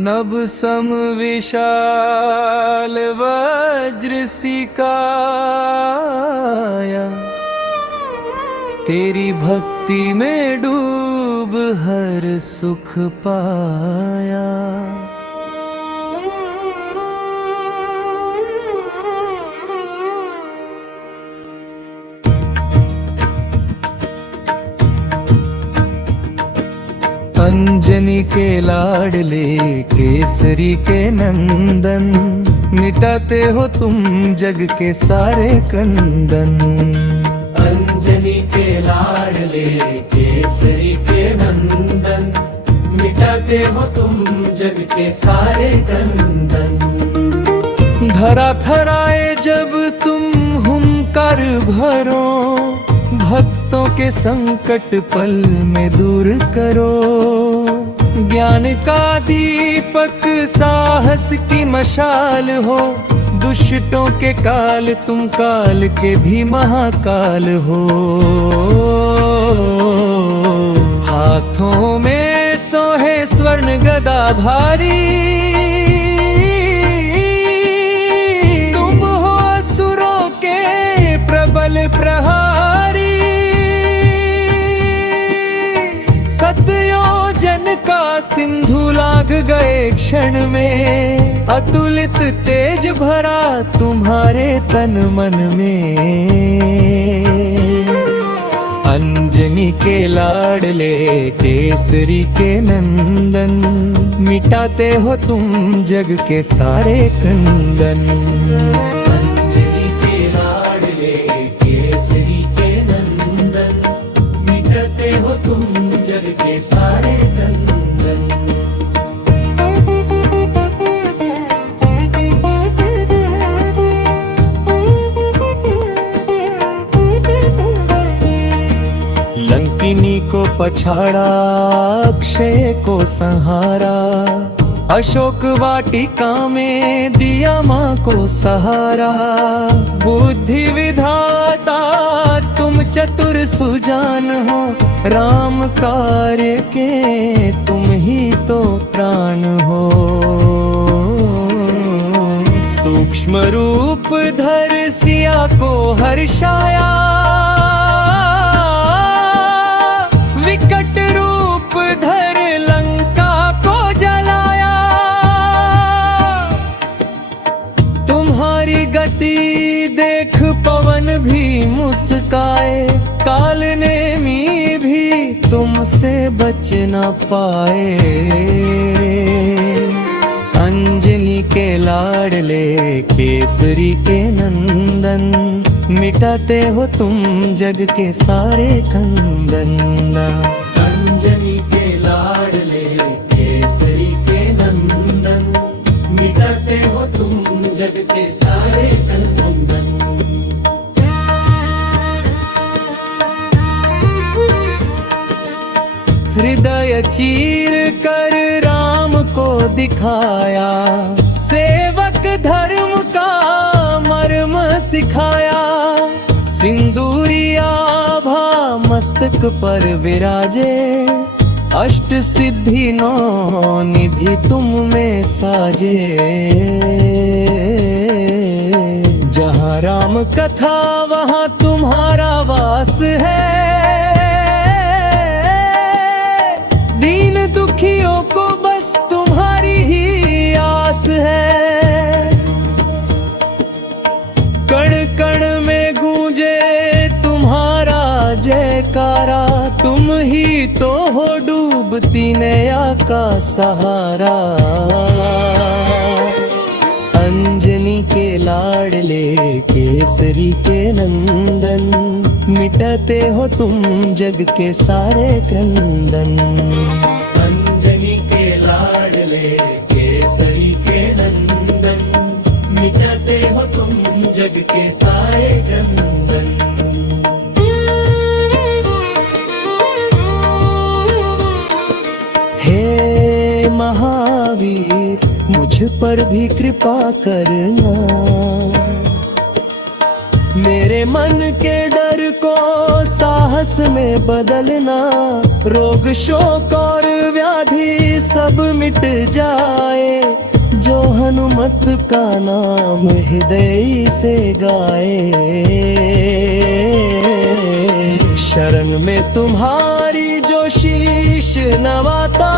नभ सम विशाल वज्र सी काया, तेरी भक्ति में डूब हर सुख पाया। अंजनी के लाडले केसरी के नंदन, मिटाते हो तुम जग के सारे कंदन। अंजनी के लाडले केसरी के नंदन, मिटाते हो तुम जग के सारे कंदन। धरा थराए जब तुम हुंकार भरो, भक्तों के संकट पल में दूर करो। ज्ञान का दीपक साहस की मशाल हो, दुष्टों के काल तुम काल के भी महाकाल हो। हाथों में सोहे स्वर्ण गदा भारी, तुम हो असुरों के प्रबल प्रहारी। सतयोजन का सिंधु लाग गए क्षण में, अतुलित तेज भरा तुम्हारे तन मन में। अंजनी के लाडले केसरी के नंदन, मिटाते हो तुम जग के सारे कंदन। अंजनी के लाडले केसरी के नंदन, मिटाते हो तुम जग के सारे कंदन। लंकिनी को पछाड़ा, अक्षय को संहारा। अशोक वाटिका में दिया माँ को सहारा। बुद्धि विधाता तुम चतुर सुजान हो, राम कार्य के तुम ही तो प्राण हो। सूक्ष्म रूप धर सिया को हर्षाया, विकट रूप धर लंका को जलाया। तुम्हारी गति देख पवन भी मुस्काए, काल नेमी भी तुमसे बच न पाए। अंजनी के लाडले केसरी के नंदन, मिटाते हो तुम जग के सारे कंदन। अंजनी के लाडले केसरी के नंदन, मिटाते हो तुम जग के सारे कंदन। हृदय चीर कर राम को दिखाया, सेवक धर्म का मर्म सिखाया। सिंदूरिया आभा मस्तक पर विराजे, अष्ट सिद्धि नौ निधि तुम में साजे। जहाँ राम कथा वहाँ तुम्हारा वास है, दीन दुखियों को बस तुम्हारी ही आस है। कण कण में गूंजे तुम्हारा जयकारा, तुम ही तो हो डूबती नैया का सहारा। अंजनी के लाडले केसरी के नंदन, मिटाते हो तुम जग के सारे कंदन। अंजनी के लाडले केसरी के नंदन, मिटाते हो तुम जग के सारे कंदन। हे महावीर, मुझ पर भी कृपा करना। मेरे मन के डर को साहस में बदलना, रोग शोक और व्याधि सब मिट जाए, जो हनुमत का नाम हृदय से गाए। शरण में तुम्हारी जो शीश नवाता,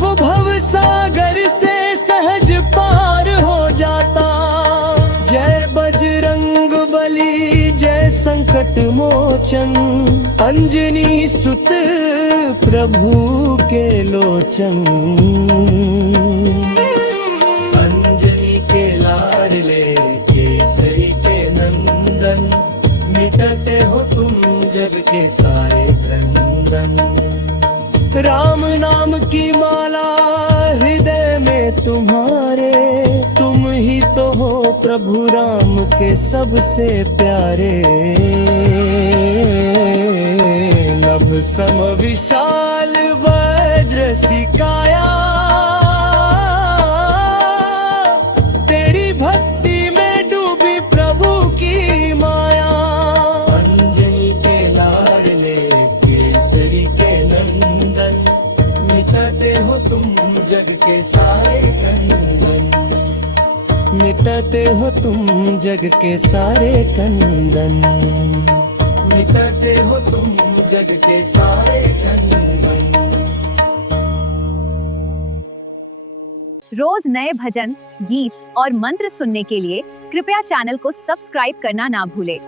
वो भव सागर से सहज पार हो जाता। जय बजरंग बली जय संकट मोचन, अंजनी सुत प्रभु के लोचन। अंजनी के लाडले केसरी के नंदन, मिटाते हो तुम जग के सारे क्रंदन। राम नाम की माला हृदय में तुम्हारे, तुम ही तो हो प्रभु राम के सबसे प्यारे। नभ सम विशाल वज्र सिकाया, तेरी भक्ति में डूबी प्रभु की माया। अंजनी के लाडले केसरी के नंदन, मिटाते हो तुम जग के सारे क्रंदन। मिटाते हो तुम जग के सारे कंदन। मिटाते हो तुम जग के सारे क्रंदन। रोज नए भजन, गीत और मंत्र सुनने के लिए कृपया चैनल को सब्सक्राइब करना ना भूलें।